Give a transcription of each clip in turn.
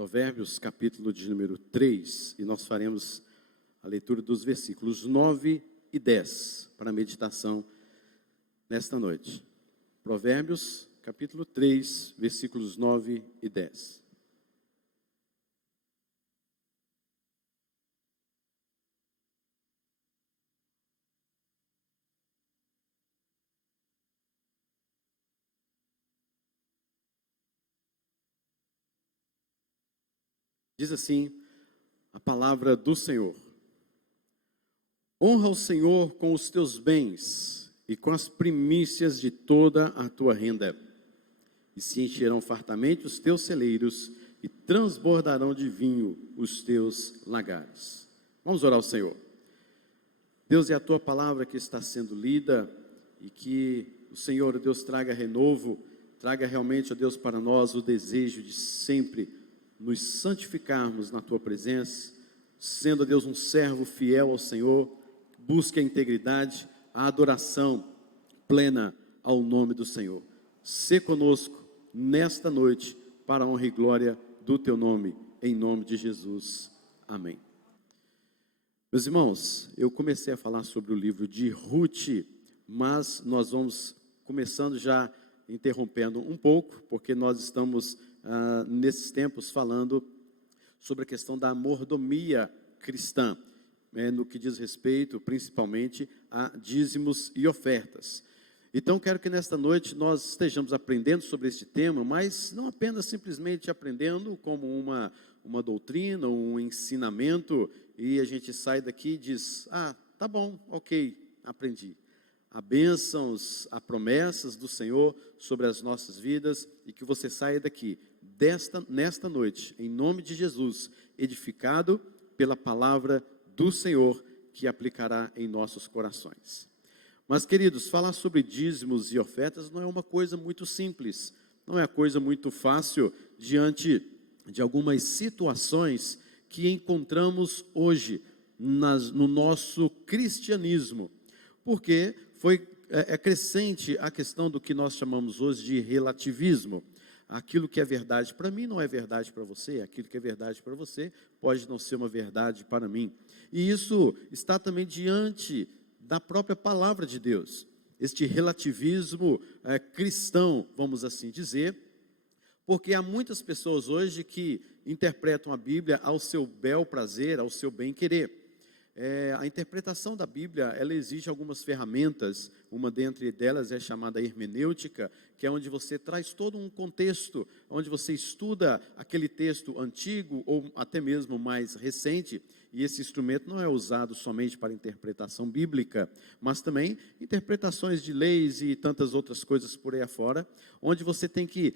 Provérbios, capítulo de número 3, e nós faremos a leitura dos versículos 9 e 10 para a meditação nesta noite. Provérbios, capítulo 3, versículos 9 e 10. Diz assim a palavra do Senhor: honra o Senhor com os teus bens e com as primícias de toda a tua renda, e se encherão fartamente os teus celeiros e transbordarão de vinho os teus lagares. Vamos orar ao Senhor. Deus, é a tua palavra que está sendo lida, e que o Senhor, Deus, traga renovo, traga realmente, ó Deus, para nós o desejo de sempre nos santificarmos na tua presença, sendo, Deus, um servo fiel ao Senhor. Busque a integridade, a adoração plena ao nome do Senhor. Sê conosco nesta noite, para a honra e glória do teu nome, em nome de Jesus. Amém. Meus irmãos, eu comecei a falar sobre o livro de Ruth, mas nós vamos começando já interrompendo um pouco, porque nós estamos nesses tempos falando sobre a questão da mordomia cristã, no que diz respeito principalmente a dízimos e ofertas. Então quero que nesta noite nós estejamos aprendendo sobre este tema, mas não apenas simplesmente aprendendo como uma doutrina, um ensinamento, e a gente sai daqui e diz: tá bom, ok, aprendi. Há bênçãos, há promessas do Senhor sobre as nossas vidas, e que você saia daqui nesta noite, em nome de Jesus, edificado pela palavra do Senhor, que aplicará em nossos corações. Mas, queridos, falar sobre dízimos e ofertas não é uma coisa muito simples, não é uma coisa muito fácil diante de algumas situações que encontramos hoje no nosso cristianismo, porque é crescente a questão do que nós chamamos hoje de relativismo. Aquilo que é verdade para mim não é verdade para você, aquilo que é verdade para você pode não ser uma verdade para mim. E isso está também diante da própria palavra de Deus. Este relativismo cristão, vamos assim dizer, porque há muitas pessoas hoje que interpretam a Bíblia ao seu bel prazer, ao seu bem querer. A interpretação da Bíblia, ela exige algumas ferramentas. Uma dentre delas é chamada hermenêutica, que é onde você traz todo um contexto, onde você estuda aquele texto antigo ou até mesmo mais recente, e esse instrumento não é usado somente para interpretação bíblica, mas também interpretações de leis e tantas outras coisas por aí afora, onde você tem que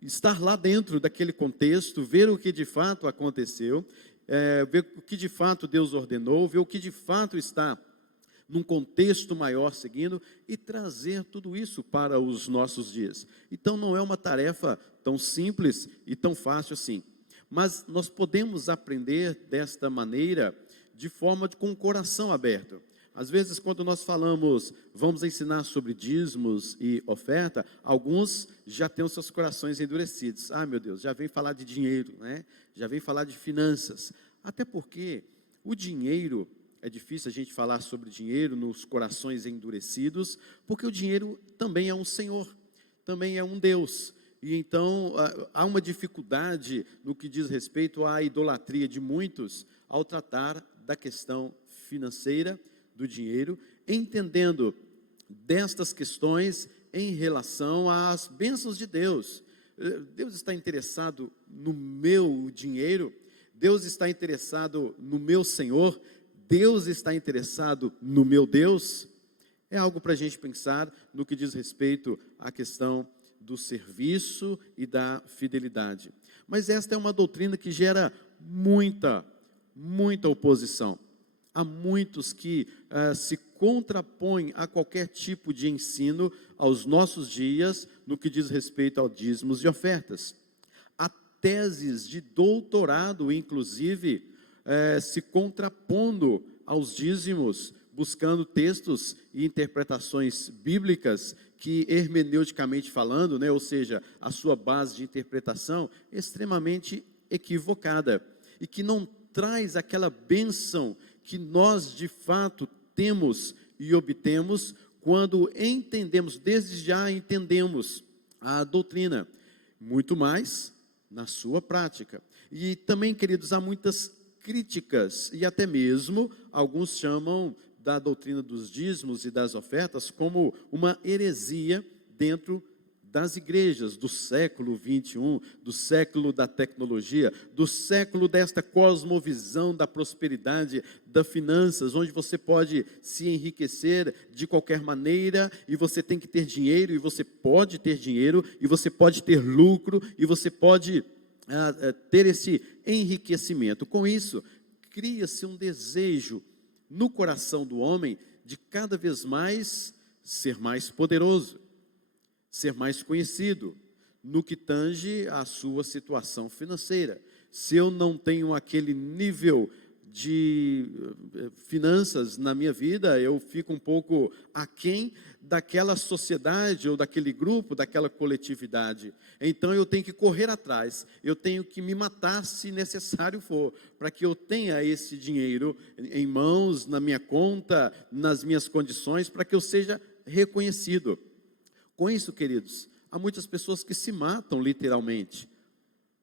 estar lá dentro daquele contexto, ver o que de fato aconteceu, ver o que de fato Deus ordenou, ver o que de fato está num contexto maior seguindo, e trazer tudo isso para os nossos dias. Então não é uma tarefa tão simples e tão fácil assim, mas nós podemos aprender desta maneira, de forma com o coração aberto. Às vezes, quando nós falamos, vamos ensinar sobre dízimos e oferta, alguns já têm os seus corações endurecidos. Meu Deus, já vem falar de dinheiro, né? Já vem falar de finanças. Até porque o dinheiro, é difícil a gente falar sobre dinheiro nos corações endurecidos, porque o dinheiro também é um Senhor, também é um Deus. E então há uma dificuldade no que diz respeito à idolatria de muitos ao tratar da questão financeira, do dinheiro, entendendo destas questões em relação às bênçãos de Deus. Deus está interessado no meu dinheiro, Deus está interessado no meu Senhor, Deus está interessado no meu Deus. É algo para a gente pensar no que diz respeito à questão do serviço e da fidelidade. Mas esta é uma doutrina que gera muita oposição. Há muitos que se contrapõem a qualquer tipo de ensino aos nossos dias, no que diz respeito aos dízimos e ofertas. Há teses de doutorado, inclusive, se contrapondo aos dízimos, buscando textos e interpretações bíblicas que hermeneuticamente falando, né, ou seja, a sua base de interpretação, é extremamente equivocada e que não traz aquela bênção que nós de fato temos e obtemos quando entendemos, desde já entendemos a doutrina, muito mais na sua prática. E também, queridos, há muitas críticas, e até mesmo alguns chamam da doutrina dos dízimos e das ofertas como uma heresia dentro das igrejas do século 21, do século da tecnologia, do século desta cosmovisão da prosperidade, das finanças, onde você pode se enriquecer de qualquer maneira, e você tem que ter dinheiro, e você pode ter dinheiro, e você pode ter lucro, e você pode ter esse enriquecimento. Com isso, cria-se um desejo no coração do homem de cada vez mais ser mais poderoso, ser mais conhecido no que tange à sua situação financeira. Se eu não tenho aquele nível de finanças na minha vida, eu fico um pouco aquém daquela sociedade ou daquele grupo, daquela coletividade. Então eu tenho que correr atrás, eu tenho que me matar se necessário for, para que eu tenha esse dinheiro em mãos, na minha conta, nas minhas condições, para que eu seja reconhecido. Com isso, queridos, há muitas pessoas que se matam literalmente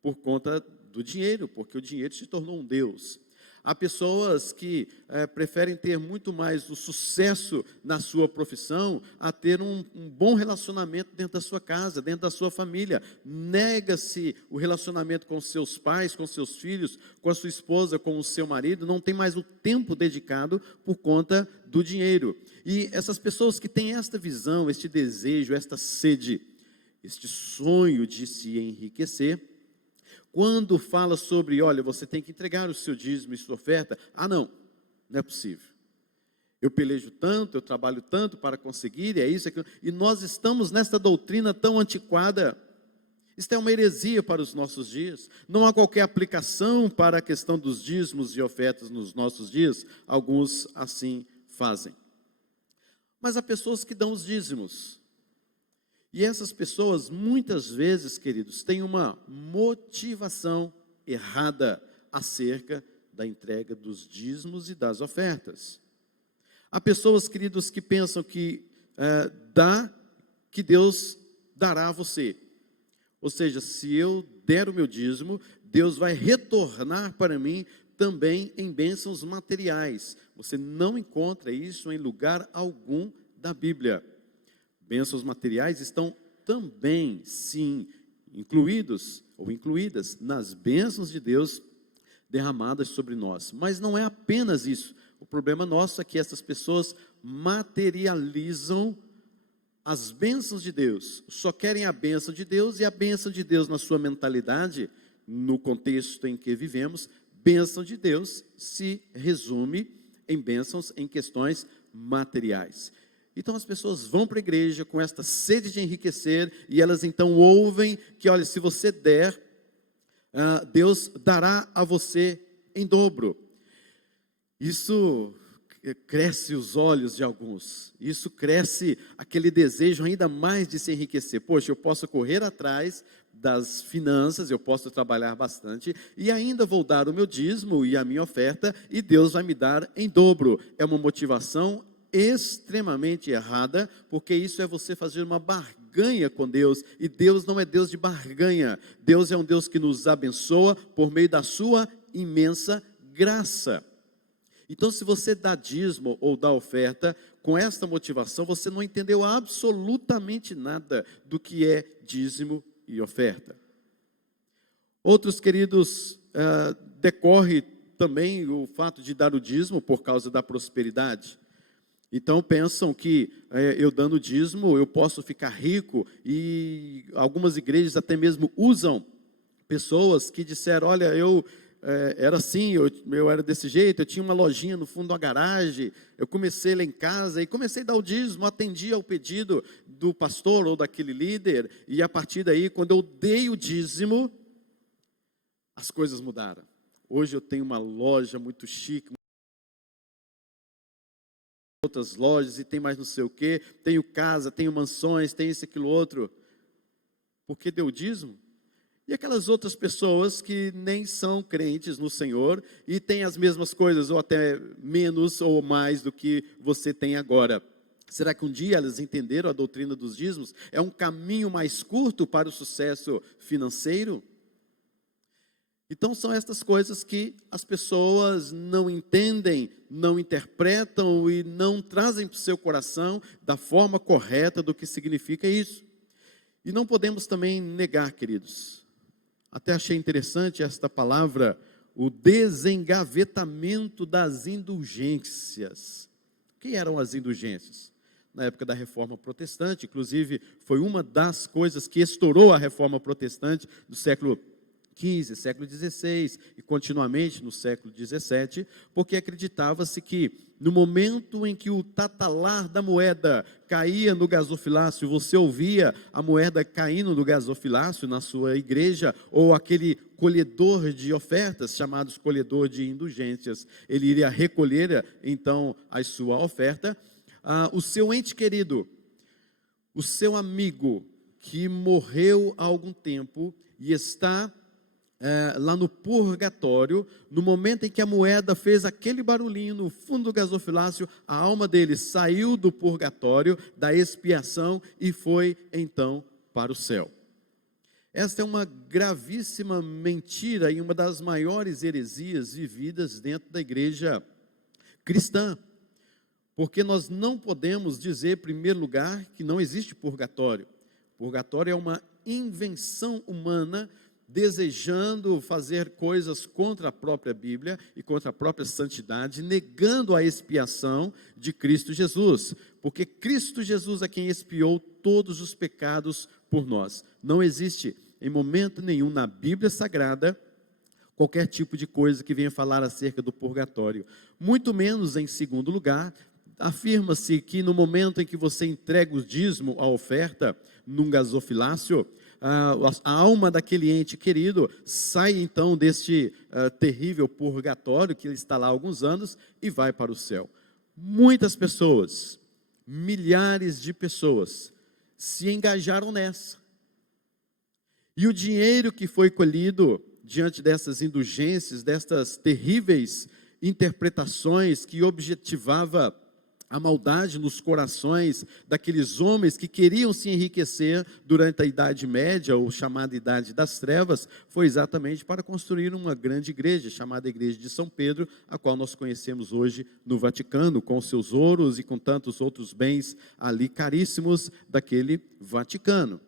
por conta do dinheiro, porque o dinheiro se tornou um Deus. Há pessoas que preferem ter muito mais o sucesso na sua profissão a ter um bom relacionamento dentro da sua casa, dentro da sua família. Nega-se o relacionamento com seus pais, com seus filhos, com a sua esposa, com o seu marido, não tem mais o tempo dedicado por conta do dinheiro. E essas pessoas que têm esta visão, este desejo, esta sede, este sonho de se enriquecer, quando fala sobre, olha, você tem que entregar o seu dízimo e sua oferta, não é possível. Eu pelejo tanto, eu trabalho tanto para conseguir, é isso, aquilo, e nós estamos nesta doutrina tão antiquada. Isto é uma heresia para os nossos dias. Não há qualquer aplicação para a questão dos dízimos e ofertas nos nossos dias. Alguns assim fazem. Mas há pessoas que dão os dízimos. E essas pessoas, muitas vezes, queridos, têm uma motivação errada acerca da entrega dos dízimos e das ofertas. Há pessoas, queridos, que pensam que que Deus dará a você. Ou seja, se eu der o meu dízimo, Deus vai retornar para mim também em bênçãos materiais. Você não encontra isso em lugar algum da Bíblia. Bênçãos materiais estão também, sim, incluídas nas bênçãos de Deus derramadas sobre nós. Mas não é apenas isso. O problema nosso é que essas pessoas materializam as bênçãos de Deus. Só querem a bênção de Deus, e a bênção de Deus na sua mentalidade, no contexto em que vivemos, bênção de Deus se resume em bênçãos em questões materiais. Então as pessoas vão para a igreja com esta sede de enriquecer, e elas então ouvem que, olha, se você der, Deus dará a você em dobro. Isso cresce os olhos de alguns, isso cresce aquele desejo ainda mais de se enriquecer. Poxa, eu posso correr atrás das finanças, eu posso trabalhar bastante, e ainda vou dar o meu dízimo e a minha oferta, e Deus vai me dar em dobro. É uma motivação extremamente errada, porque isso é você fazer uma barganha com Deus, e Deus não é Deus de barganha. Deus é um Deus que nos abençoa por meio da sua imensa graça. Então, se você dá dízimo ou dá oferta com esta motivação, você não entendeu absolutamente nada do que é dízimo e oferta. Outros, queridos, decorre também o fato de dar o dízimo por causa da prosperidade. Então pensam que eu dando dízimo eu posso ficar rico, e algumas igrejas até mesmo usam pessoas que disseram, olha, eu era assim, eu era desse jeito, eu tinha uma lojinha no fundo da garagem, eu comecei lá em casa e comecei a dar o dízimo, atendi ao pedido do pastor ou daquele líder, e a partir daí, quando eu dei o dízimo, as coisas mudaram. Hoje eu tenho uma loja muito chique, outras lojas, e tem mais não sei o quê, tenho casa, tenho mansões, tenho isso, aquilo, outro. Porque deu dízimo? E aquelas outras pessoas que nem são crentes no Senhor e têm as mesmas coisas, ou até menos ou mais do que você tem agora. Será que um dia elas entenderam a doutrina dos dízimos? É um caminho mais curto para o sucesso financeiro? Então são estas coisas que as pessoas não entendem, não interpretam e não trazem para o seu coração da forma correta do que significa isso. E não podemos também negar, queridos. Até achei interessante esta palavra, o desengavetamento das indulgências. O que eram as indulgências? Na época da Reforma Protestante, inclusive, foi uma das coisas que estourou a Reforma Protestante do século XV, século XVI e continuamente no século XVII, porque acreditava-se que no momento em que o tatalar da moeda caía no gasofilácio, você ouvia a moeda caindo no gasofilácio na sua igreja, ou aquele colhedor de ofertas, chamados colhedor de indulgências, ele iria recolher então a sua oferta, o seu ente querido, o seu amigo que morreu há algum tempo e está lá no purgatório, no momento em que a moeda fez aquele barulhinho no fundo do gasofilácio, a alma dele saiu do purgatório, da expiação e foi então para o céu. Esta é uma gravíssima mentira e uma das maiores heresias vividas dentro da igreja cristã, porque nós não podemos dizer, em primeiro lugar, que não existe purgatório. Purgatório é uma invenção humana desejando fazer coisas contra a própria Bíblia e contra a própria santidade, negando a expiação de Cristo Jesus, porque Cristo Jesus é quem expiou todos os pecados por nós. Não existe em momento nenhum na Bíblia Sagrada qualquer tipo de coisa que venha falar acerca do purgatório. Muito menos, em segundo lugar, afirma-se que no momento em que você entrega o dízimo, a oferta, num gasofilácio, a alma daquele ente querido sai então deste terrível purgatório, que ele está lá há alguns anos, e vai para o céu. Muitas pessoas, milhares de pessoas, se engajaram nessa. E o dinheiro que foi colhido diante dessas indulgências, destas terríveis interpretações que objetivava a maldade nos corações daqueles homens que queriam se enriquecer durante a Idade Média, ou chamada Idade das Trevas, foi exatamente para construir uma grande igreja, chamada Igreja de São Pedro, a qual nós conhecemos hoje no Vaticano, com seus ouros e com tantos outros bens ali caríssimos daquele Vaticano.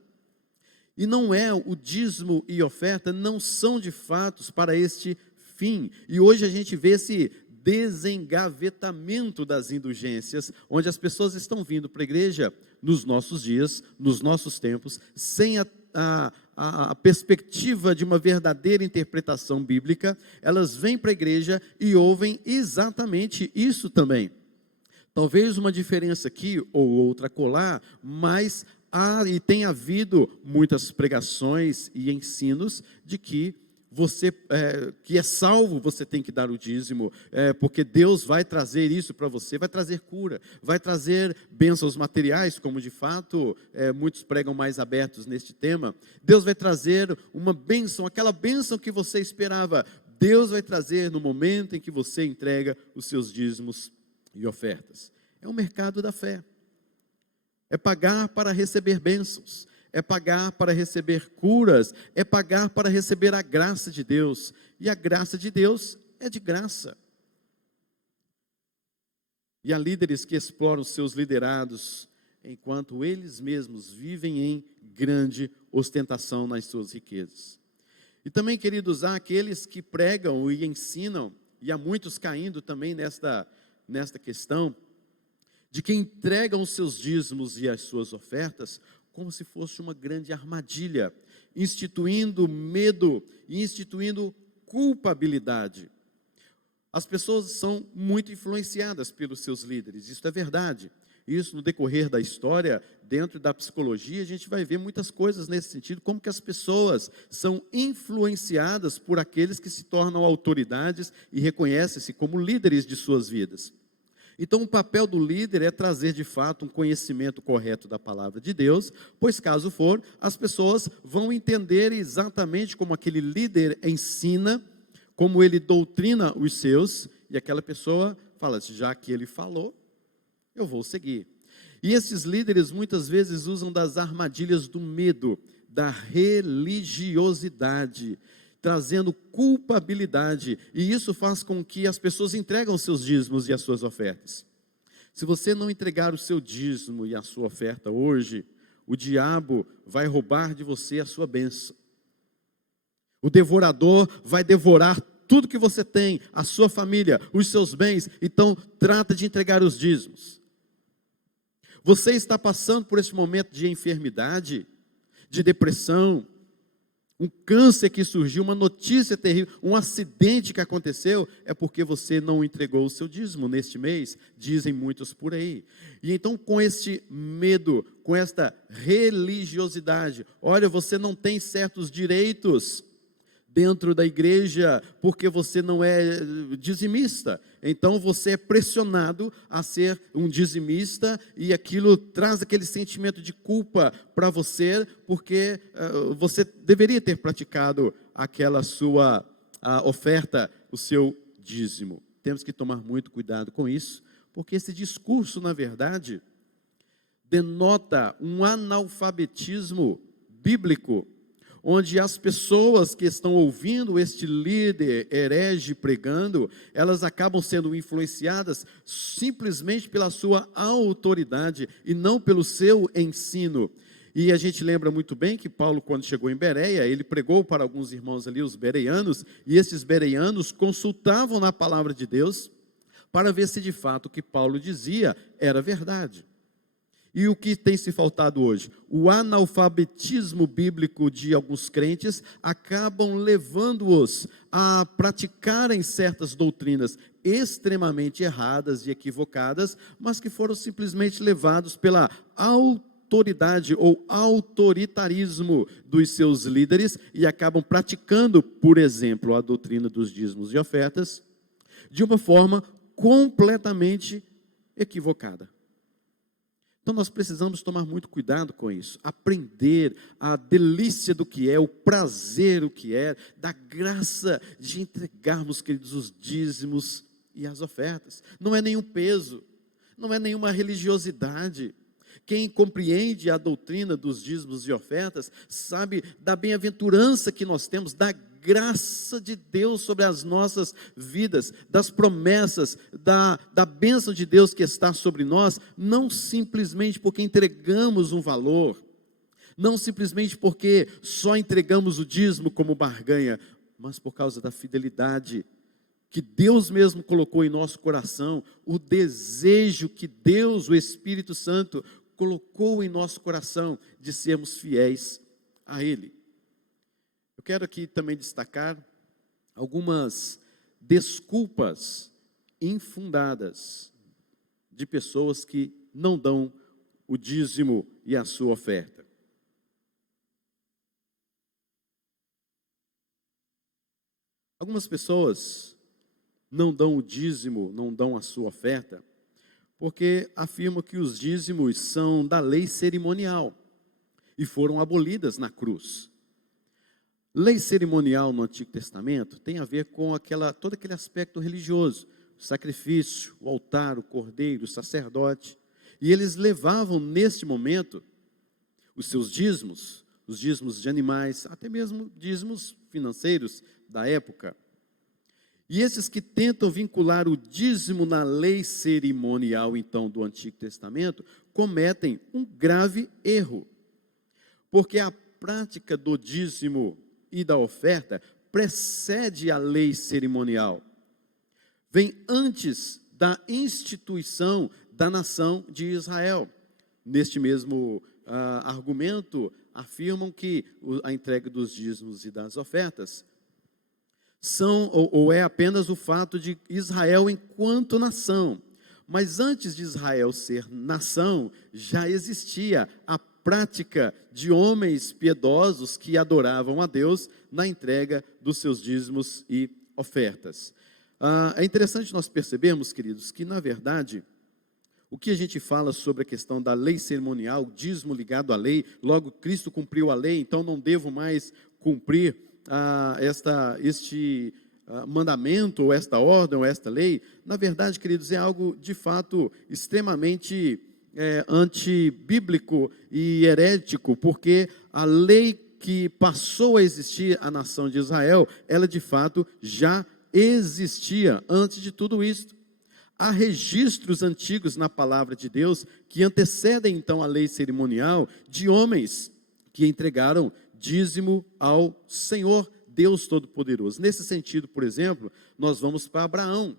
E não é o dízimo e oferta, não são de fato para este fim. E hoje a gente vê esse desengavetamento das indulgências, onde as pessoas estão vindo para a igreja nos nossos dias, nos nossos tempos, sem a perspectiva de uma verdadeira interpretação bíblica. Elas vêm para a igreja e ouvem exatamente isso também. Talvez uma diferença aqui ou outra acolá, mas e tem havido muitas pregações e ensinos de que você que é salvo, você tem que dar o dízimo, porque Deus vai trazer isso para você, vai trazer cura, vai trazer bênçãos materiais, como de fato muitos pregam mais abertos neste tema. Deus vai trazer uma bênção, aquela bênção que você esperava, Deus vai trazer no momento em que você entrega os seus dízimos e ofertas. É o mercado da fé, é pagar para receber bênçãos, é pagar para receber curas, é pagar para receber a graça de Deus, e a graça de Deus é de graça. E há líderes que exploram seus liderados, enquanto eles mesmos vivem em grande ostentação nas suas riquezas. E também, queridos, há aqueles que pregam e ensinam, e há muitos caindo também nesta questão, de que entregam os seus dízimos e as suas ofertas como se fosse uma grande armadilha, instituindo medo e instituindo culpabilidade. As pessoas são muito influenciadas pelos seus líderes, isso é verdade. Isso no decorrer da história, dentro da psicologia, a gente vai ver muitas coisas nesse sentido, como que as pessoas são influenciadas por aqueles que se tornam autoridades e reconhecem-se como líderes de suas vidas. Então, o papel do líder é trazer de fato um conhecimento correto da palavra de Deus, pois caso for, as pessoas vão entender exatamente como aquele líder ensina, como ele doutrina os seus, e aquela pessoa fala, já que ele falou, eu vou seguir. E esses líderes muitas vezes usam das armadilhas do medo, da religiosidade, trazendo culpabilidade, e isso faz com que as pessoas entregam os seus dízimos e as suas ofertas. Se você não entregar o seu dízimo e a sua oferta hoje, o diabo vai roubar de você a sua bênção. O devorador vai devorar tudo que você tem, a sua família, os seus bens, então trata de entregar os dízimos. Você está passando por esse momento de enfermidade, de depressão, um câncer que surgiu, uma notícia terrível, um acidente que aconteceu, é porque você não entregou o seu dízimo neste mês, dizem muitos por aí. E então com este medo, com esta religiosidade, olha, você não tem certos direitos dentro da igreja, porque você não é dizimista, então você é pressionado a ser um dizimista, e aquilo traz aquele sentimento de culpa para você, porque você deveria ter praticado aquela sua oferta, o seu dízimo. Temos que tomar muito cuidado com isso, porque esse discurso, na verdade, denota um analfabetismo bíblico, onde as pessoas que estão ouvindo este líder herege pregando, elas acabam sendo influenciadas simplesmente pela sua autoridade e não pelo seu ensino. E a gente lembra muito bem que Paulo, quando chegou em Bereia, ele pregou para alguns irmãos ali, os bereanos, e esses bereanos consultavam na palavra de Deus para ver se de fato o que Paulo dizia era verdade. E o que tem se faltado hoje? O analfabetismo bíblico de alguns crentes acabam levando-os a praticarem certas doutrinas extremamente erradas e equivocadas, mas que foram simplesmente levados pela autoridade ou autoritarismo dos seus líderes e acabam praticando, por exemplo, a doutrina dos dízimos e ofertas de uma forma completamente equivocada. Então nós precisamos tomar muito cuidado com isso, aprender a delícia do que é, o prazer o que é, da graça de entregarmos, queridos, os dízimos e as ofertas. Não é nenhum peso, não é nenhuma religiosidade. Quem compreende a doutrina dos dízimos e ofertas, sabe da bem-aventurança que nós temos, da graça de Deus sobre as nossas vidas, das promessas, da bênção de Deus que está sobre nós, não simplesmente porque entregamos um valor, não simplesmente porque só entregamos o dízimo como barganha, mas por causa da fidelidade que Deus mesmo colocou em nosso coração, o desejo que Deus, o Espírito Santo, colocou em nosso coração de sermos fiéis a Ele. Eu quero aqui também destacar algumas desculpas infundadas de pessoas que não dão o dízimo e a sua oferta. Algumas pessoas não dão o dízimo, não dão a sua oferta, porque afirmam que os dízimos são da lei cerimonial e foram abolidas na cruz. Lei cerimonial no Antigo Testamento tem a ver com todo aquele aspecto religioso, o sacrifício, o altar, o cordeiro, o sacerdote, e eles levavam neste momento os seus dízimos, os dízimos de animais, até mesmo dízimos financeiros da época. E esses que tentam vincular o dízimo na lei cerimonial, então, do Antigo Testamento, cometem um grave erro. Porque a prática do dízimo e da oferta precede a lei cerimonial. Vem antes da instituição da nação de Israel. Neste mesmo argumento, afirmam que a entrega dos dízimos e das ofertas é apenas o fato de Israel enquanto nação. Mas antes de Israel ser nação, já existia a prática de homens piedosos que adoravam a Deus na entrega dos seus dízimos e ofertas. É interessante nós percebermos, queridos, que na verdade, o que a gente fala sobre a questão da lei cerimonial, dízimo ligado à lei, logo Cristo cumpriu a lei, então não devo mais cumprir este mandamento, ou esta ordem, ou esta lei. Na verdade, queridos, é algo de fato extremamente antibíblico e herético, porque a lei que passou a existir a nação de Israel, ela de fato já existia antes de tudo isso. Há registros antigos na palavra de Deus que antecedem então a lei cerimonial de homens que entregaram dízimo ao Senhor Deus Todo-Poderoso. Nesse sentido, por exemplo, nós vamos para Abraão.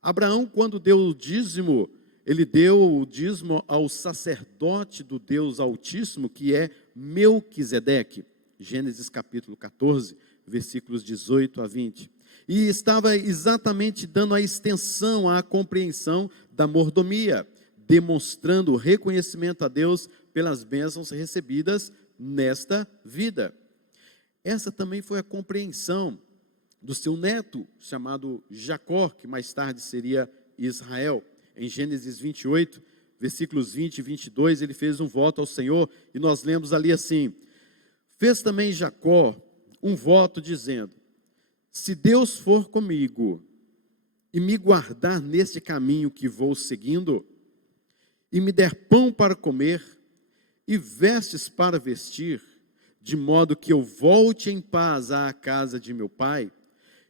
Abraão, quando deu o dízimo, ele deu o dízimo ao sacerdote do Deus Altíssimo, que é Melquisedeque. Gênesis capítulo 14, versículos 18 a 20. E estava exatamente dando a extensão à compreensão da mordomia, demonstrando o reconhecimento a Deus pelas bênçãos recebidas nesta vida. Essa também foi a compreensão do seu neto, chamado Jacó, que mais tarde seria Israel. Em Gênesis 28, versículos 20 e 22, ele fez um voto ao Senhor, e nós lemos ali assim: fez também Jacó um voto dizendo: se Deus for comigo e me guardar neste caminho que vou seguindo, e me der pão para comer e vestes para vestir, de modo que eu volte em paz à casa de meu pai,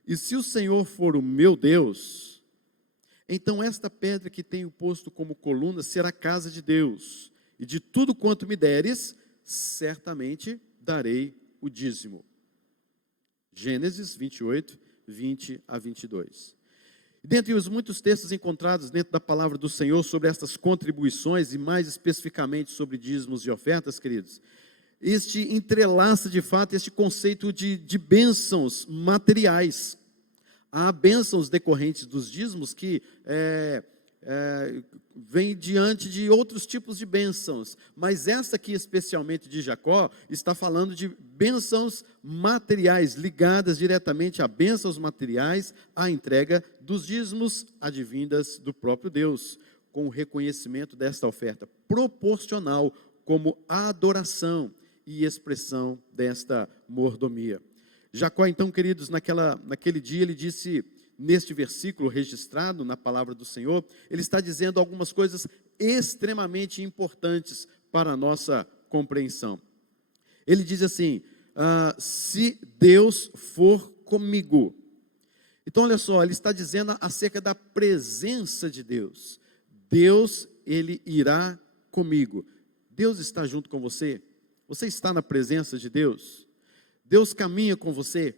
e se o Senhor for o meu Deus, então esta pedra que tenho posto como coluna será a casa de Deus, e de tudo quanto me deres, certamente darei o dízimo. Gênesis 28, 20 a 22. Dentre os muitos textos encontrados dentro da palavra do Senhor sobre estas contribuições, e mais especificamente sobre dízimos e ofertas, queridos, este entrelaça de fato este conceito de bênçãos materiais. Há bênçãos decorrentes dos dízimos que vem diante de outros tipos de bênçãos, mas essa aqui especialmente de Jacó, está falando de bênçãos materiais, ligadas diretamente a bênçãos materiais, à entrega dos dízimos advindas do próprio Deus, com o reconhecimento desta oferta proporcional como adoração e expressão desta mordomia. Jacó então, queridos, naquele dia ele disse, neste versículo registrado na palavra do Senhor, ele está dizendo algumas coisas extremamente importantes para a nossa compreensão. Ele diz assim: se Deus for comigo. Então olha só, ele está dizendo acerca da presença de Deus. Deus, ele irá comigo. Deus está junto com você? Você está na presença de Deus? Deus caminha com você?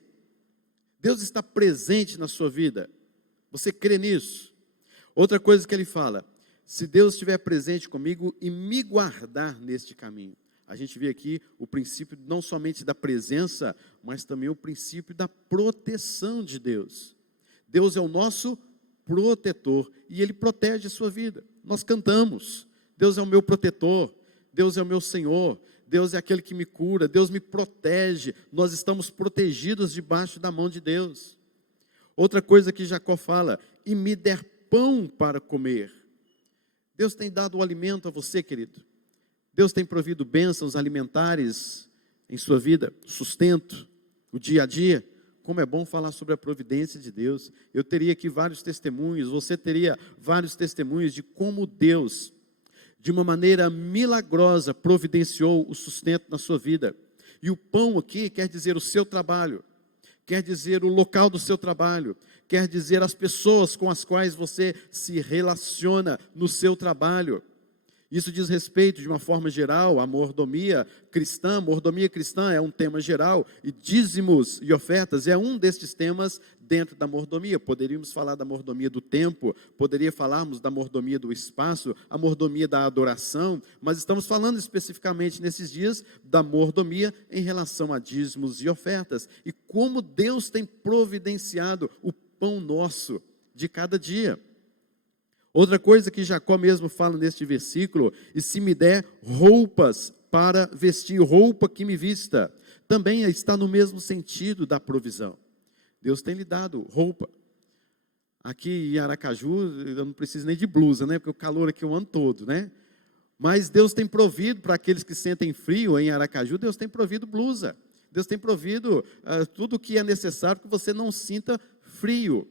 Deus está presente na sua vida? Você crê nisso? Outra coisa que ele fala: se Deus estiver presente comigo e me guardar neste caminho. A gente vê aqui o princípio não somente da presença, mas também o princípio da proteção de Deus. Deus é o nosso protetor e Ele protege a sua vida. Nós cantamos: Deus é o meu protetor, Deus é o meu Senhor, Deus é aquele que me cura, Deus me protege. Nós estamos protegidos debaixo da mão de Deus. Outra coisa que Jacó fala: e me der pão para comer. Deus tem dado o alimento a você, querido. Deus tem provido bênçãos alimentares em sua vida, sustento, o dia a dia. Como é bom falar sobre a providência de Deus. Eu teria aqui vários testemunhos, você teria vários testemunhos de como Deus, de uma maneira milagrosa, providenciou o sustento na sua vida. E o pão aqui quer dizer o seu trabalho, quer dizer o local do seu trabalho, quer dizer as pessoas com as quais você se relaciona no seu trabalho. Isso diz respeito, de uma forma geral, à mordomia cristã. Mordomia cristã é um tema geral, e dízimos e ofertas é um destes temas dentro da mordomia. Poderíamos falar da mordomia do tempo, poderia falarmos da mordomia do espaço, a mordomia da adoração, mas estamos falando especificamente nesses dias da mordomia em relação a dízimos e ofertas, e como Deus tem providenciado o pão nosso de cada dia. Outra coisa que Jacó mesmo fala neste versículo: e se me der roupas para vestir, roupa que me vista, também está no mesmo sentido da provisão. Deus tem lhe dado roupa. Aqui em Aracaju, eu não preciso nem de blusa, né? Porque o calor aqui é o ano todo, né? Mas Deus tem provido para aqueles que sentem frio em Aracaju, Deus tem provido blusa. Deus tem provido tudo o que é necessário para que você não sinta frio.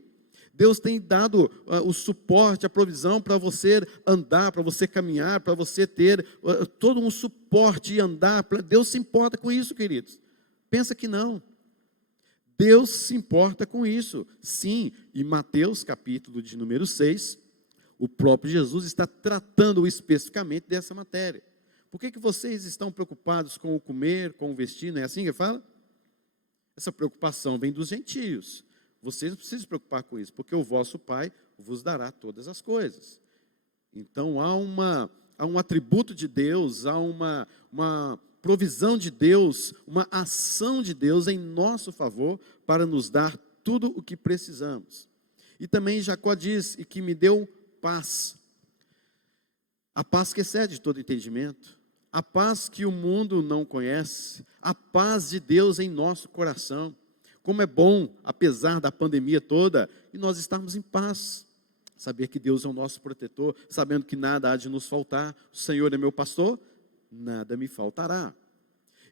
Deus tem dado o suporte, a provisão para você andar, para você caminhar, para você ter todo um suporte e andar. Deus se importa com isso, queridos. Pensa que não. Deus se importa com isso. Sim, em Mateus capítulo de número 6, o próprio Jesus está tratando especificamente dessa matéria. Por que vocês estão preocupados com o comer, com o vestir? Não é assim que fala? Essa preocupação vem dos gentios. Vocês não precisam se preocupar com isso, porque o vosso Pai vos dará todas as coisas. Então há um atributo de Deus, há uma provisão de Deus, uma ação de Deus em nosso favor para nos dar tudo o que precisamos. E também Jacó diz, e que me deu paz. A paz que excede todo entendimento, a paz que o mundo não conhece, a paz de Deus em nosso coração. Como é bom, apesar da pandemia toda, e nós estarmos em paz, saber que Deus é o nosso protetor, sabendo que nada há de nos faltar, o Senhor é meu pastor, nada me faltará.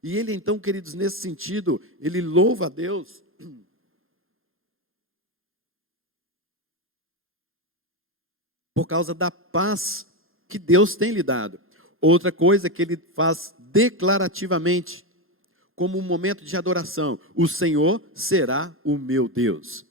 E ele então, queridos, nesse sentido, ele louva a Deus, por causa da paz que Deus tem lhe dado. Outra coisa que ele faz declarativamente, como um momento de adoração: o Senhor será o meu Deus.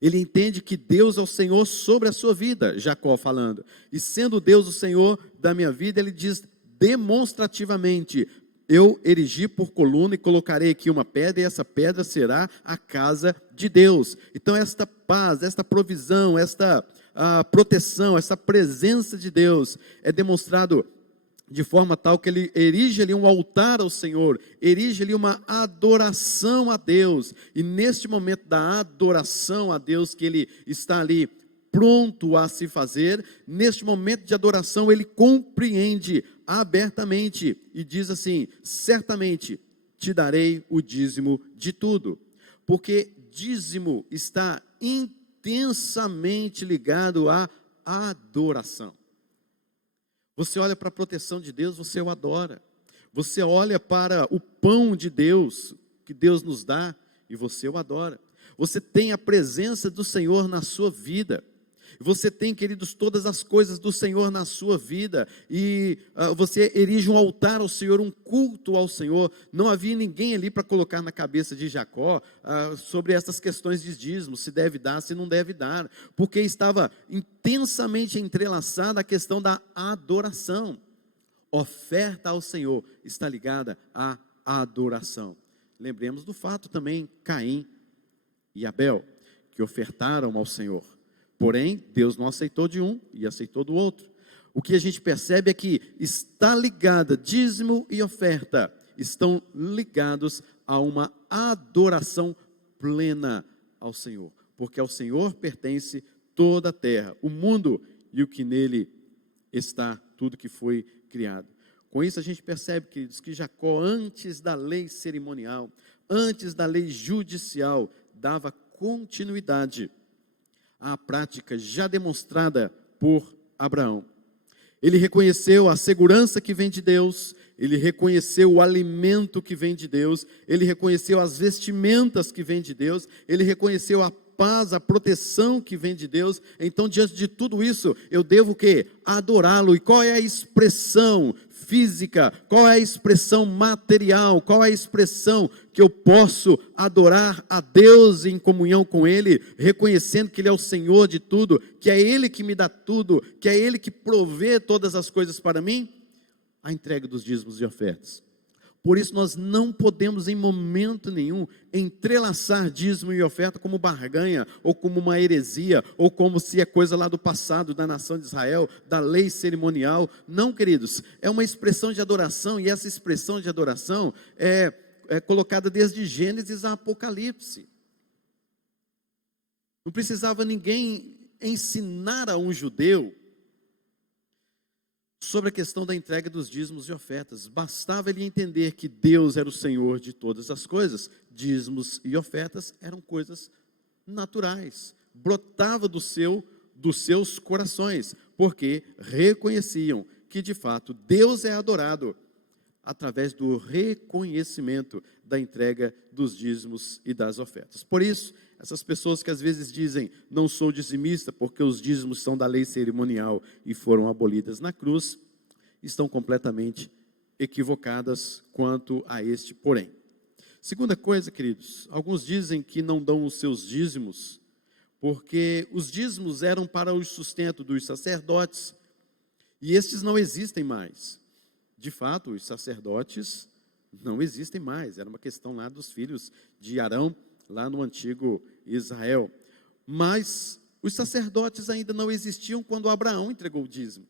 Ele entende que Deus é o Senhor sobre a sua vida, Jacó falando. E sendo Deus o Senhor da minha vida, ele diz demonstrativamente: eu erigi por coluna e colocarei aqui uma pedra, e essa pedra será a casa de Deus. Então esta paz, esta provisão, esta proteção, essa presença de Deus é demonstrado de forma tal que ele erige ali um altar ao Senhor, erige ali uma adoração a Deus, e neste momento da adoração a Deus que ele está ali pronto a se fazer, neste momento de adoração ele compreende abertamente e diz assim: certamente te darei o dízimo de tudo, porque dízimo está intensamente ligado à adoração. Você olha para a proteção de Deus, você o adora. Você olha para o pão de Deus, que Deus nos dá, e você o adora. Você tem a presença do Senhor na sua vida. Você tem, queridos, todas as coisas do Senhor na sua vida. E você erige um altar ao Senhor, um culto ao Senhor. Não havia ninguém ali para colocar na cabeça de Jacó sobre essas questões de dízimo, se deve dar, se não deve dar. Porque estava intensamente entrelaçada a questão da adoração. Oferta ao Senhor está ligada à adoração. Lembremos do fato também, Caim e Abel, que ofertaram ao Senhor. Porém, Deus não aceitou de um e aceitou do outro. O que a gente percebe é que está ligada, dízimo e oferta, estão ligados a uma adoração plena ao Senhor. Porque ao Senhor pertence toda a terra, o mundo e o que nele está, tudo que foi criado. Com isso a gente percebe, queridos, que Jacó, antes da lei cerimonial, antes da lei judicial, dava continuidade à prática já demonstrada por Abraão. Ele reconheceu a segurança que vem de Deus, ele reconheceu o alimento que vem de Deus, ele reconheceu as vestimentas que vem de Deus, ele reconheceu a paz, a proteção que vem de Deus. Então, diante de tudo isso, eu devo o quê? Adorá-lo. E qual é a expressão física? Qual é a expressão material? Qual é a expressão que eu posso adorar a Deus em comunhão com Ele, reconhecendo que Ele é o Senhor de tudo, que é Ele que me dá tudo, que é Ele que provê todas as coisas para mim? A entrega dos dízimos e ofertas. Por isso nós não podemos em momento nenhum entrelaçar dízimo e oferta como barganha, ou como uma heresia, ou como se é coisa lá do passado, da nação de Israel, da lei cerimonial. Não, queridos, é uma expressão de adoração, e essa expressão de adoração é colocada desde Gênesis a Apocalipse. Não precisava ninguém ensinar a um judeu sobre a questão da entrega dos dízimos e ofertas. Bastava ele entender que Deus era o Senhor de todas as coisas. Dízimos e ofertas eram coisas naturais, brotava dos seus corações, porque reconheciam que de fato Deus é adorado através do reconhecimento da entrega dos dízimos e das ofertas. Por isso, essas pessoas que às vezes dizem, não sou dizimista porque os dízimos são da lei cerimonial e foram abolidas na cruz, estão completamente equivocadas quanto a este porém. Segunda coisa, queridos, alguns dizem que não dão os seus dízimos, porque os dízimos eram para o sustento dos sacerdotes, e estes não existem mais. De fato, os sacerdotes não existem mais, era uma questão lá dos filhos de Arão, lá no antigo Israel. Mas os sacerdotes ainda não existiam quando Abraão entregou o dízimo.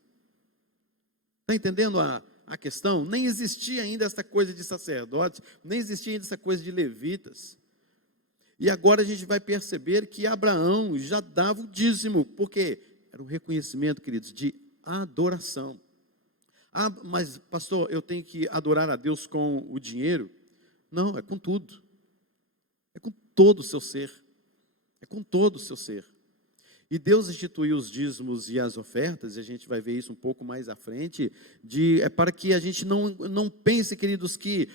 Está entendendo a questão? Nem existia ainda essa coisa de sacerdotes, nem existia ainda essa coisa de levitas. E agora a gente vai perceber que Abraão já dava o dízimo, porque era um reconhecimento, queridos, de adoração. Ah, mas pastor, eu tenho que adorar a Deus com o dinheiro? Não, é com tudo. É com todo o seu ser. É com todo o seu ser. E Deus instituiu os dízimos e as ofertas, e a gente vai ver isso um pouco mais à frente, é para que a gente não pense, queridos, que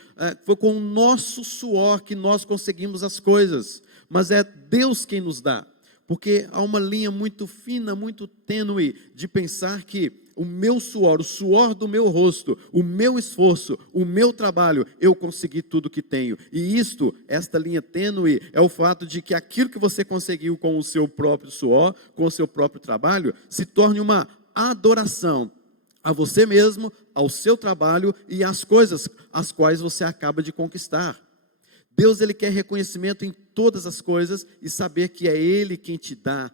foi com o nosso suor que nós conseguimos as coisas, mas é Deus quem nos dá. Porque há uma linha muito fina, muito tênue, de pensar que o meu suor, o suor do meu rosto, o meu esforço, o meu trabalho, eu consegui tudo que tenho. E esta linha tênue, é o fato de que aquilo que você conseguiu com o seu próprio suor, com o seu próprio trabalho, se torne uma adoração a você mesmo, ao seu trabalho e às coisas as quais você acaba de conquistar. Deus, Ele quer reconhecimento em todas as coisas e saber que é Ele quem te dá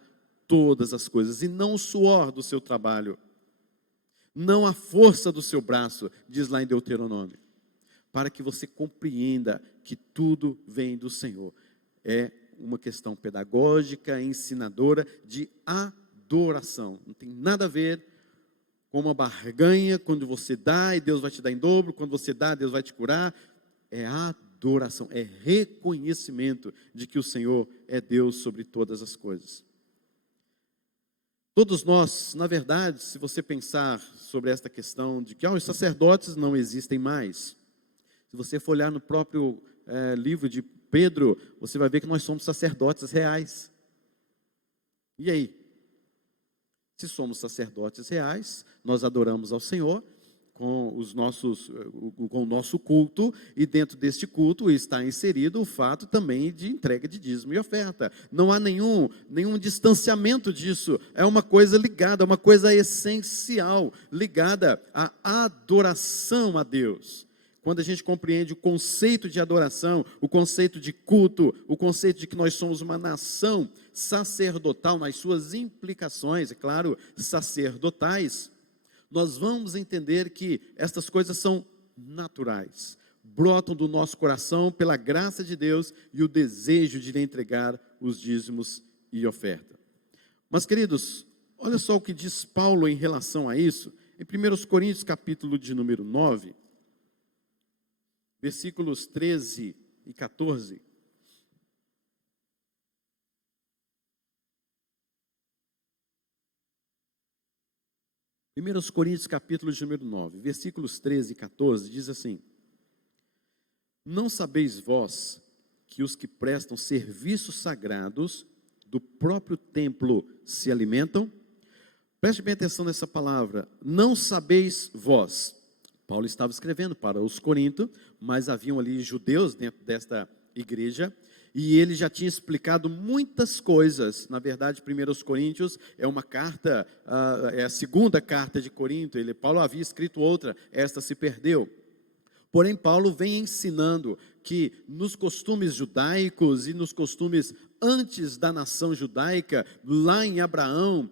todas as coisas, e não o suor do seu trabalho. Não a força do seu braço, diz lá em Deuteronômio, para que você compreenda que tudo vem do Senhor. É uma questão pedagógica, ensinadora, de adoração. Não tem nada a ver com uma barganha, quando você dá e Deus vai te dar em dobro, quando você dá, Deus vai te curar. É adoração, é reconhecimento de que o Senhor é Deus sobre todas as coisas. Todos nós, na verdade, se você pensar sobre esta questão de que os sacerdotes não existem mais, se você for olhar no próprio livro de Pedro, você vai ver que nós somos sacerdotes reais. E aí? Se somos sacerdotes reais, nós adoramos ao Senhor com o nosso culto, e dentro deste culto está inserido o fato também de entrega de dízimo e oferta. Não há nenhum distanciamento disso, é uma coisa ligada, é uma coisa essencial, ligada à adoração a Deus. Quando a gente compreende o conceito de adoração, o conceito de culto, o conceito de que nós somos uma nação sacerdotal, nas suas implicações, é claro, sacerdotais, nós vamos entender que estas coisas são naturais, brotam do nosso coração pela graça de Deus e o desejo de lhe entregar os dízimos e oferta. Mas, queridos, olha só o que diz Paulo em relação a isso, em 1 Coríntios, capítulo de número 9, versículos 13 e 14. 1 Coríntios, capítulo de número 9, versículos 13 e 14, diz assim: não sabeis vós que os que prestam serviços sagrados do próprio templo se alimentam? Preste bem atenção nessa palavra, não sabeis vós. Paulo estava escrevendo para os coríntios, mas haviam ali judeus dentro desta igreja, e ele já tinha explicado muitas coisas. Na verdade, 1 Coríntios é uma carta, é a segunda carta de Corinto. Paulo havia escrito outra, esta se perdeu. Porém, Paulo vem ensinando que nos costumes judaicos e nos costumes antes da nação judaica, lá em Abraão,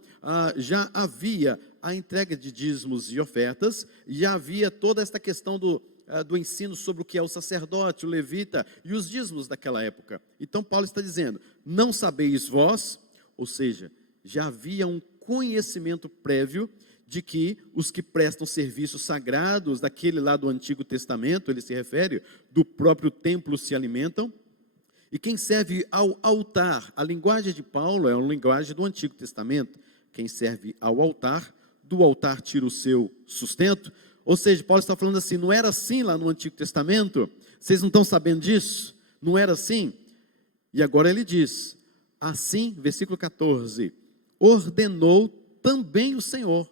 já havia a entrega de dízimos e ofertas, já havia toda esta questão do ensino sobre o que é o sacerdote, o levita e os dízimos daquela época. Então Paulo está dizendo, não sabeis vós, ou seja, já havia um conhecimento prévio de que os que prestam serviços sagrados, daquele lá do Antigo Testamento, ele se refere, do próprio templo se alimentam. E quem serve ao altar, a linguagem de Paulo é uma linguagem do Antigo Testamento. Quem serve ao altar, do altar tira o seu sustento. Ou seja, Paulo está falando assim, não era assim lá no Antigo Testamento? Vocês não estão sabendo disso? Não era assim? E agora ele diz, assim, versículo 14, ordenou também o Senhor,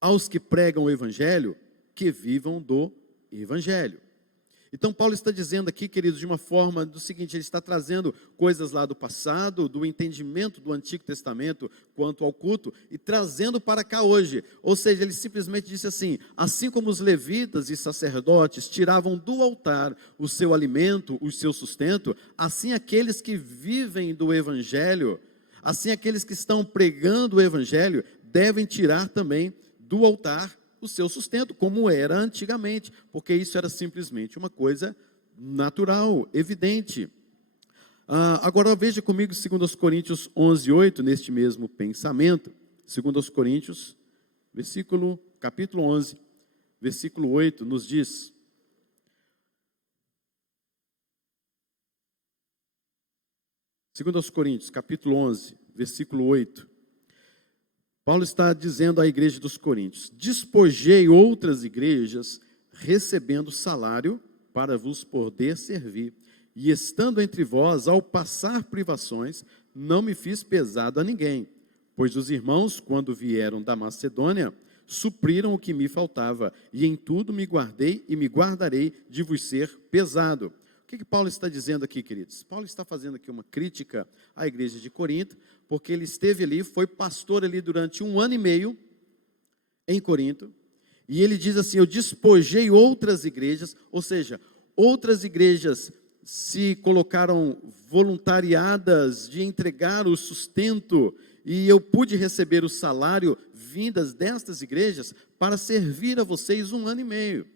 aos que pregam o Evangelho, que vivam do Evangelho. Então Paulo está dizendo aqui, queridos, de uma forma do seguinte, ele está trazendo coisas lá do passado, do entendimento do Antigo Testamento quanto ao culto, e trazendo para cá hoje. Ou seja, ele simplesmente disse assim como os levitas e sacerdotes tiravam do altar o seu alimento, o seu sustento, assim aqueles que vivem do Evangelho, assim aqueles que estão pregando o Evangelho, devem tirar também do altar o seu sustento, como era antigamente, porque isso era simplesmente uma coisa natural, evidente. Agora veja comigo 2 Coríntios 11:8, neste mesmo pensamento. 2 Coríntios, capítulo 11, versículo 8, nos diz: Coríntios, capítulo 11, versículo 8. Paulo está dizendo à igreja dos Coríntios: despojei outras igrejas, recebendo salário para vos poder servir, e estando entre vós, ao passar privações, não me fiz pesado a ninguém, pois os irmãos, quando vieram da Macedônia, supriram o que me faltava, e em tudo me guardei e me guardarei de vos ser pesado. O que Paulo está dizendo aqui, queridos? Paulo está fazendo aqui uma crítica à igreja de Corinto, porque ele esteve ali, foi pastor ali durante 1 ano e meio, em Corinto, e ele diz assim, eu despojei outras igrejas, ou seja, outras igrejas se colocaram voluntariadas de entregar o sustento, e eu pude receber o salário vindas destas igrejas para servir a vocês 1 ano e meio.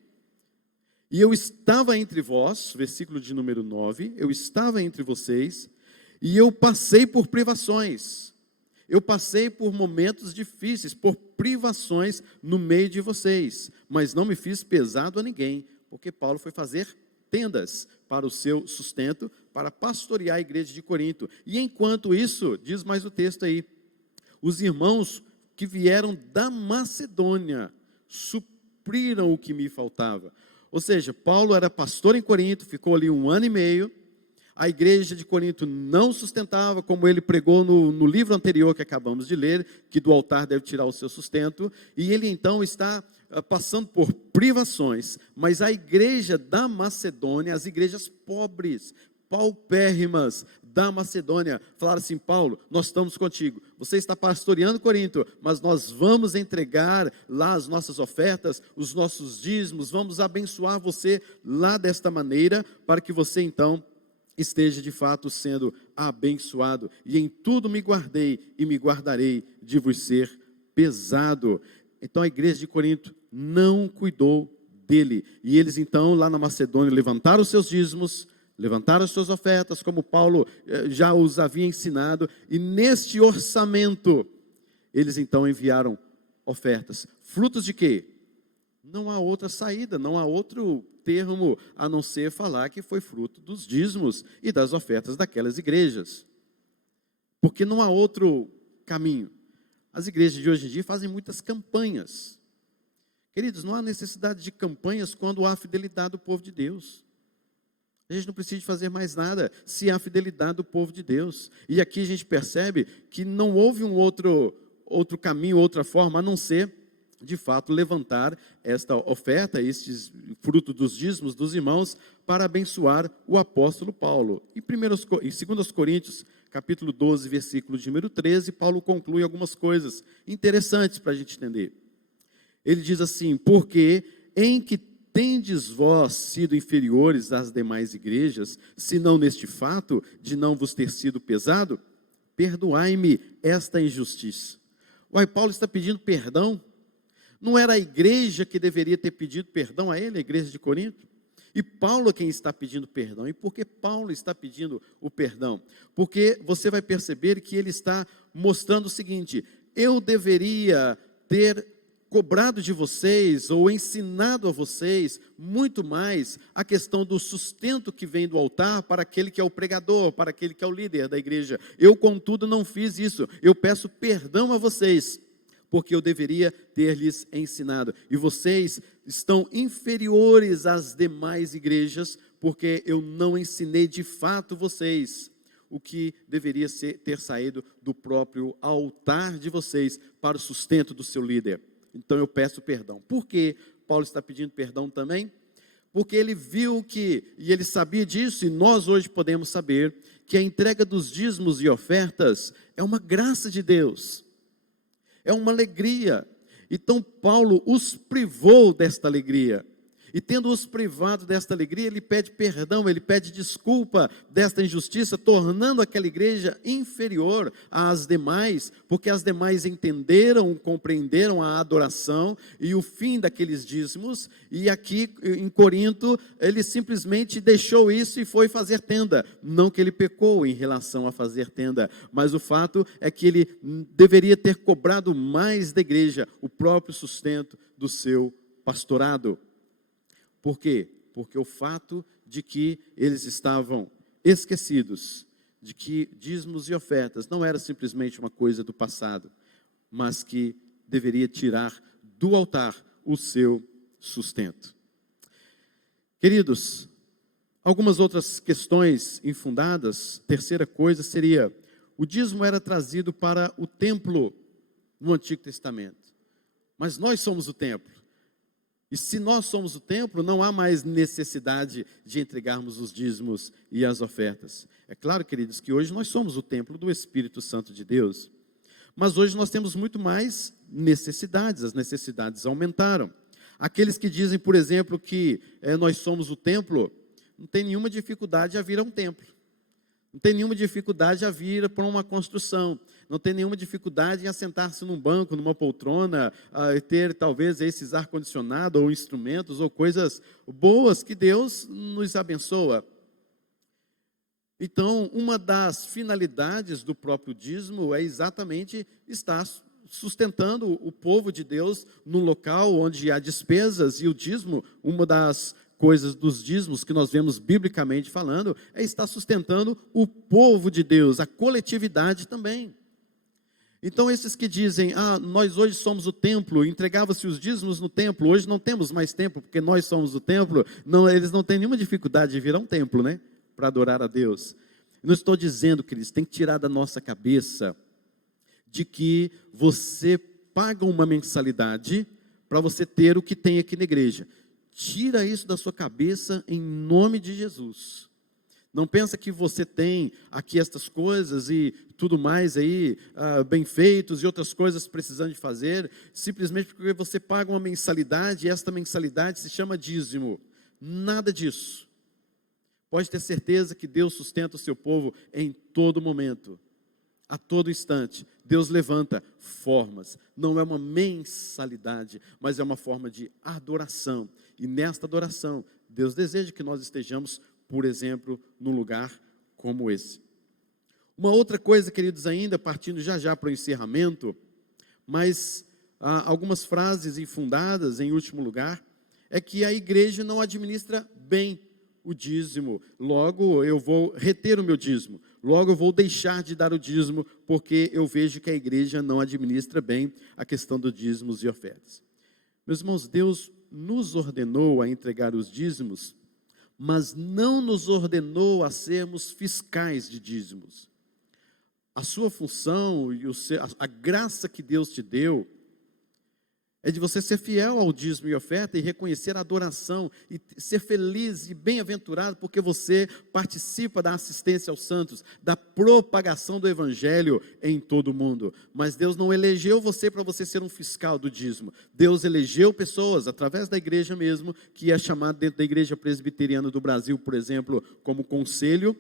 E eu estava entre vós, versículo de número 9, eu estava entre vocês, e eu passei por privações, eu passei por momentos difíceis, por privações no meio de vocês, mas não me fiz pesado a ninguém, porque Paulo foi fazer tendas para o seu sustento, para pastorear a igreja de Corinto. E enquanto isso, diz mais o texto aí, os irmãos que vieram da Macedônia supriram o que me faltava. Ou seja, Paulo era pastor em Corinto, ficou ali 1 ano e meio, a igreja de Corinto não sustentava, como ele pregou no livro anterior que acabamos de ler, que do altar deve tirar o seu sustento, e ele então está passando por privações, mas a igreja da Macedônia, as igrejas pobres, paupérrimas da Macedônia, falaram assim, Paulo, nós estamos contigo, você está pastoreando Corinto, mas nós vamos entregar lá as nossas ofertas, os nossos dízimos, vamos abençoar você lá desta maneira, para que você então esteja de fato sendo abençoado, e em tudo me guardei e me guardarei de vos ser pesado. Então a igreja de Corinto não cuidou dele, e eles então lá na Macedônia levantaram os seus dízimos, levantaram as suas ofertas, como Paulo já os havia ensinado, e neste orçamento, eles então enviaram ofertas. Frutos de quê? Não há outra saída, não há outro termo a não ser falar que foi fruto dos dízimos e das ofertas daquelas igrejas. Porque não há outro caminho. As igrejas de hoje em dia fazem muitas campanhas. Queridos, não há necessidade de campanhas quando há fidelidade do povo de Deus. A gente não precisa fazer mais nada se há fidelidade do povo de Deus. E aqui a gente percebe que não houve um outro caminho, outra forma, a não ser, de fato, levantar esta oferta, estes frutos dos dízimos dos irmãos, para abençoar o apóstolo Paulo. Em 2 Coríntios, capítulo 12, versículo de número 13, Paulo conclui algumas coisas interessantes para a gente entender. Ele diz assim, porque em que tendes vós sido inferiores às demais igrejas, senão neste fato de não vos ter sido pesado? Perdoai-me esta injustiça. Paulo está pedindo perdão? Não era a igreja que deveria ter pedido perdão a ele, a igreja de Corinto? E Paulo é quem está pedindo perdão. E por que Paulo está pedindo o perdão? Porque você vai perceber que ele está mostrando o seguinte, eu deveria ter cobrado de vocês ou ensinado a vocês muito mais a questão do sustento que vem do altar para aquele que é o pregador, para aquele que é o líder da igreja. Eu, contudo, não fiz isso. Eu peço perdão a vocês, porque eu deveria ter lhes ensinado. E vocês estão inferiores às demais igrejas, porque eu não ensinei de fato vocês o que deveria ter saído do próprio altar de vocês para o sustento do seu líder. Então eu peço perdão. Por que Paulo está pedindo perdão também? Porque ele viu que, e ele sabia disso, e nós hoje podemos saber, que a entrega dos dízimos e ofertas é uma graça de Deus, é uma alegria. Então Paulo os privou desta alegria. E tendo-os privado desta alegria, ele pede perdão, ele pede desculpa desta injustiça, tornando aquela igreja inferior às demais, porque as demais entenderam, compreenderam a adoração e o fim daqueles dízimos, e aqui em Corinto, ele simplesmente deixou isso e foi fazer tenda. Não que ele pecou em relação a fazer tenda, mas o fato é que ele deveria ter cobrado mais da igreja, o próprio sustento do seu pastorado. Por quê? Porque o fato de que eles estavam esquecidos, de que dízimos e ofertas não era simplesmente uma coisa do passado, mas que deveria tirar do altar o seu sustento. Queridos, algumas outras questões infundadas. Terceira coisa seria, o dízimo era trazido para o templo no Antigo Testamento, mas nós somos o templo. E se nós somos o templo, não há mais necessidade de entregarmos os dízimos e as ofertas. É claro, queridos, que hoje nós somos o templo do Espírito Santo de Deus. Mas hoje nós temos muito mais necessidades, as necessidades aumentaram. Aqueles que dizem, por exemplo, que nós somos o templo, não tem nenhuma dificuldade a vir a um templo. Não tem nenhuma dificuldade a vir para uma construção. Não tem nenhuma dificuldade em assentar-se num banco, numa poltrona, ter talvez esses ar-condicionado ou instrumentos ou coisas boas que Deus nos abençoa. Então, uma das finalidades do próprio dízimo é exatamente estar sustentando o povo de Deus num local onde há despesas, e o dízimo, uma das coisas dos dízimos que nós vemos biblicamente falando, é estar sustentando o povo de Deus, a coletividade também. Então esses que dizem, nós hoje somos o templo, entregava-se os dízimos no templo, hoje não temos mais templo, porque nós somos o templo, não, eles não têm nenhuma dificuldade de vir a um templo, né, para adorar a Deus. Eu não estou dizendo que eles têm que tirar da nossa cabeça de que você paga uma mensalidade para você ter o que tem aqui na igreja. Tira isso da sua cabeça em nome de Jesus. Não pensa que você tem aqui estas coisas e tudo mais aí, bem feitos e outras coisas precisando de fazer, simplesmente porque você paga uma mensalidade e esta mensalidade se chama dízimo. Nada disso. Pode ter certeza que Deus sustenta o seu povo em todo momento, a todo instante. Deus levanta formas, não é uma mensalidade, mas é uma forma de adoração. E nesta adoração, Deus deseja que nós estejamos, por exemplo, num lugar como esse. Uma outra coisa, queridos, ainda partindo já para o encerramento, mas algumas frases infundadas em último lugar, é que a igreja não administra bem o dízimo, logo eu vou reter o meu dízimo, logo eu vou deixar de dar o dízimo, porque eu vejo que a igreja não administra bem a questão dos dízimos e ofertas. Meus irmãos, Deus nos ordenou a entregar os dízimos, mas não nos ordenou a sermos fiscais de dízimos. A sua função e a graça que Deus te deu é de você ser fiel ao dízimo e oferta e reconhecer a adoração e ser feliz e bem-aventurado porque você participa da assistência aos santos, da propagação do evangelho em todo o mundo. Mas Deus não elegeu você para você ser um fiscal do dízimo. Deus elegeu pessoas, através da igreja mesmo, que é chamada dentro da Igreja Presbiteriana do Brasil, por exemplo, como conselho.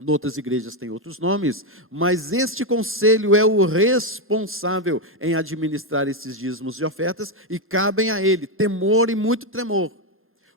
Em outras igrejas tem outros nomes, mas este conselho é o responsável em administrar esses dízimos e ofertas, e cabem a ele temor e muito tremor,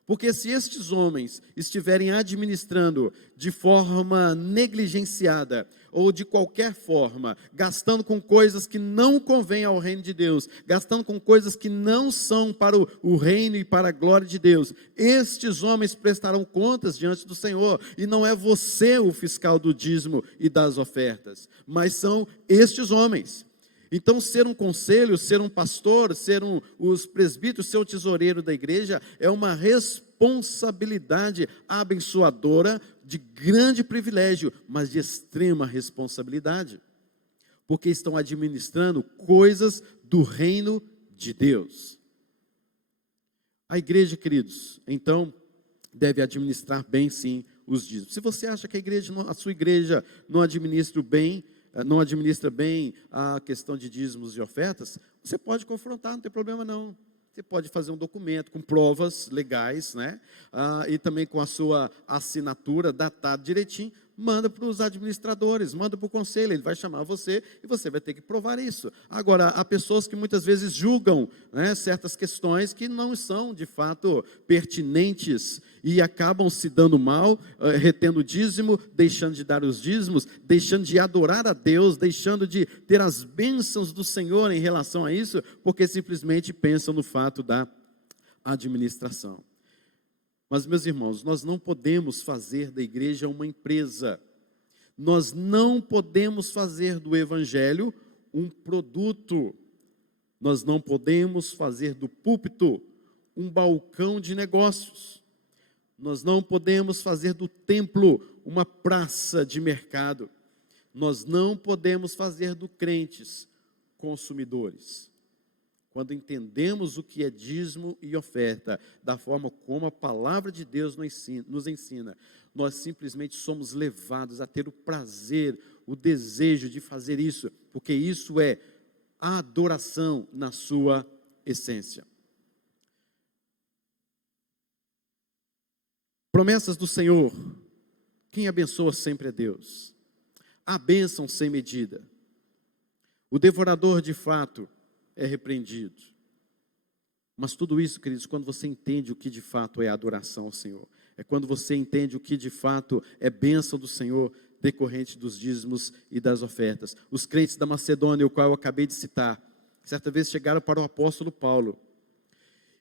Porque se estes homens estiverem administrando de forma negligenciada, ou de qualquer forma, gastando com coisas que não convêm ao reino de Deus, gastando com coisas que não são para o reino e para a glória de Deus, estes homens prestarão contas diante do Senhor, e não é você o fiscal do dízimo e das ofertas, mas são estes homens. Então, ser um conselho, ser um pastor, os presbíteros, ser o tesoureiro da igreja, é uma responsabilidade abençoadora, de grande privilégio, mas de extrema responsabilidade, porque estão administrando coisas do reino de Deus. A igreja, queridos, então, deve administrar bem, sim, os dízimos. Se você acha que a sua igreja não administra bem a questão de dízimos e ofertas, você pode confrontar, não tem problema não. Você pode fazer um documento com provas legais, né? E também com a sua assinatura datada direitinho, manda para os administradores, manda para o conselho, ele vai chamar você e você vai ter que provar isso. Agora, há pessoas que muitas vezes julgam, né, certas questões que não são de fato pertinentes e acabam se dando mal, retendo o dízimo, deixando de dar os dízimos, deixando de adorar a Deus, deixando de ter as bênçãos do Senhor em relação a isso, porque simplesmente pensam no fato da administração. Mas, meus irmãos, nós não podemos fazer da igreja uma empresa. Nós não podemos fazer do evangelho um produto. Nós não podemos fazer do púlpito um balcão de negócios. Nós não podemos fazer do templo uma praça de mercado. Nós não podemos fazer do crentes consumidores. Quando entendemos o que é dízimo e oferta, da forma como a palavra de Deus nos ensina, nós simplesmente somos levados a ter o prazer, o desejo de fazer isso, porque isso é a adoração na sua essência. Promessas do Senhor, quem abençoa sempre é Deus. Há bênção sem medida. O devorador de fato é repreendido. Mas tudo isso, queridos, quando você entende o que de fato é adoração ao Senhor, é quando você entende o que de fato é bênção do Senhor, decorrente dos dízimos e das ofertas. Os crentes da Macedônia, o qual eu acabei de citar, certa vez chegaram para o apóstolo Paulo,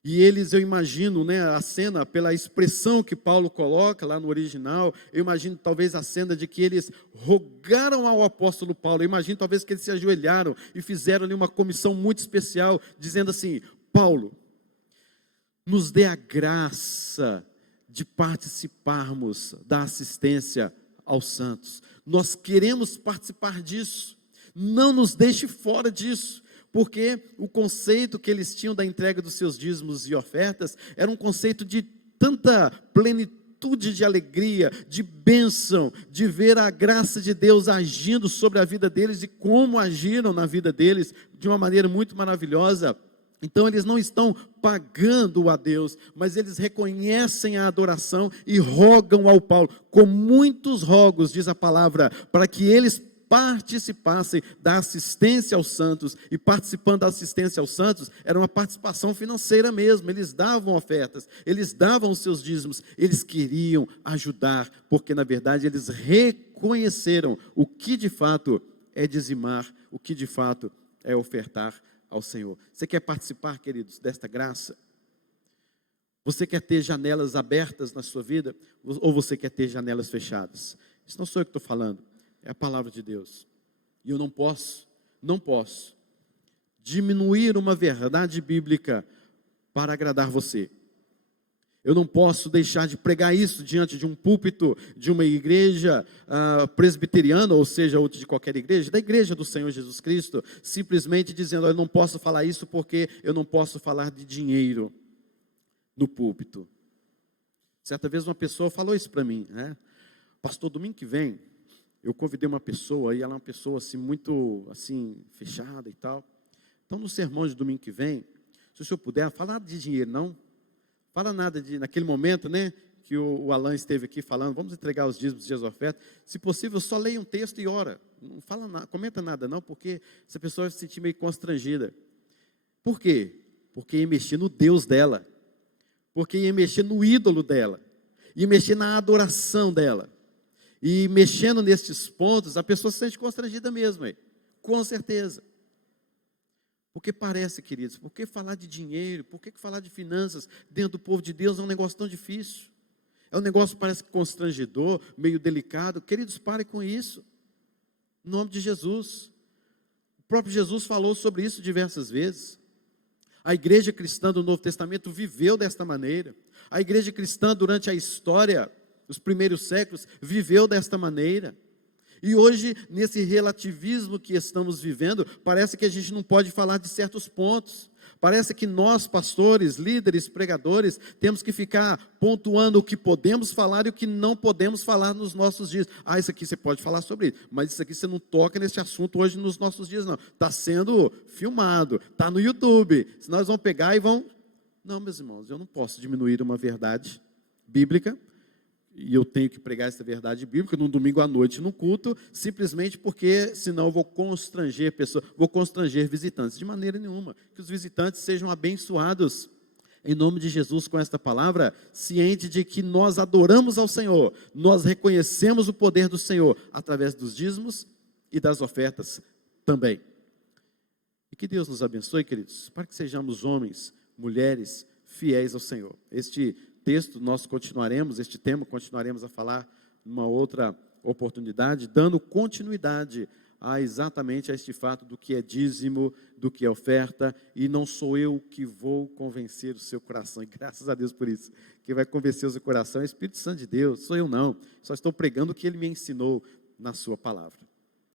e eles, eu imagino, né, a cena, pela expressão que Paulo coloca lá no original, eu imagino talvez a cena de que eles rogaram ao apóstolo Paulo, eu imagino talvez que eles se ajoelharam e fizeram ali uma comissão muito especial, dizendo assim: Paulo, nos dê a graça de participarmos da assistência aos santos, nós queremos participar disso, não nos deixe fora disso. Porque o conceito que eles tinham da entrega dos seus dízimos e ofertas era um conceito de tanta plenitude de alegria, de bênção, de ver a graça de Deus agindo sobre a vida deles e como agiram na vida deles de uma maneira muito maravilhosa. Então eles não estão pagando a Deus, mas eles reconhecem a adoração e rogam ao Paulo, com muitos rogos, diz a palavra, para que eles participassem da assistência aos santos, e participando da assistência aos santos, era uma participação financeira mesmo, eles davam ofertas, eles davam os seus dízimos, eles queriam ajudar, porque na verdade eles reconheceram o que de fato é dizimar, o que de fato é ofertar ao Senhor. Você quer participar, queridos, desta graça? Você quer ter janelas abertas na sua vida, ou você quer ter janelas fechadas? Isso não sou eu que estou falando, é a palavra de Deus. E eu não posso diminuir uma verdade bíblica para agradar você. Eu não posso deixar de pregar isso diante de um púlpito, de uma igreja presbiteriana, ou seja, ou de qualquer igreja, da igreja do Senhor Jesus Cristo, simplesmente dizendo: eu não posso falar isso porque eu não posso falar de dinheiro no púlpito. Certa vez uma pessoa falou isso para mim, né? Pastor, domingo que vem, eu convidei uma pessoa, e ela é uma pessoa assim, muito assim, fechada e tal. Então, no sermão de domingo que vem, se o senhor puder, fala nada de dinheiro, não. Fala nada de, naquele momento, né, que o Alan esteve aqui falando, vamos entregar os dízimos e as ofertas. Se possível, só leia um texto e ora. Não fala nada, comenta nada não, porque essa pessoa vai se sentir meio constrangida. Por quê? Porque ia mexer no Deus dela. porque ia mexer no ídolo dela, ia mexer na adoração dela. E mexendo nesses pontos, a pessoa se sente constrangida mesmo, aí, com certeza. Porque parece, queridos, por que falar de dinheiro, por que falar de finanças dentro do povo de Deus é um negócio tão difícil? É um negócio que parece constrangedor, meio delicado. Queridos, parem com isso. Em nome de Jesus. O próprio Jesus falou sobre isso diversas vezes. A igreja cristã do Novo Testamento viveu desta maneira. A igreja cristã durante a história, os primeiros séculos, viveu desta maneira. E hoje, nesse relativismo que estamos vivendo, parece que a gente não pode falar de certos pontos. Parece que nós, pastores, líderes, pregadores, temos que ficar pontuando o que podemos falar e o que não podemos falar nos nossos dias. Ah, isso aqui você pode falar sobre isso, mas isso aqui você não toca nesse assunto hoje nos nossos dias, não. Está sendo filmado, está no YouTube. Se nós vamos pegar e vão... Não, meus irmãos, eu não posso diminuir uma verdade bíblica, e eu tenho que pregar essa verdade bíblica num domingo à noite no culto, simplesmente porque senão eu vou constranger pessoas, vou constranger visitantes, de maneira nenhuma. Que os visitantes sejam abençoados em nome de Jesus com esta palavra, ciente de que nós adoramos ao Senhor, nós reconhecemos o poder do Senhor através dos dízimos e das ofertas também. E que Deus nos abençoe, queridos, para que sejamos homens, mulheres fiéis ao Senhor. Este tema continuaremos a falar numa outra oportunidade, dando continuidade exatamente a este fato do que é dízimo, do que é oferta, e não sou eu que vou convencer o seu coração, e graças a Deus por isso. Quem vai convencer o seu coração é o Espírito Santo de Deus, sou eu não, só estou pregando o que Ele me ensinou na sua palavra.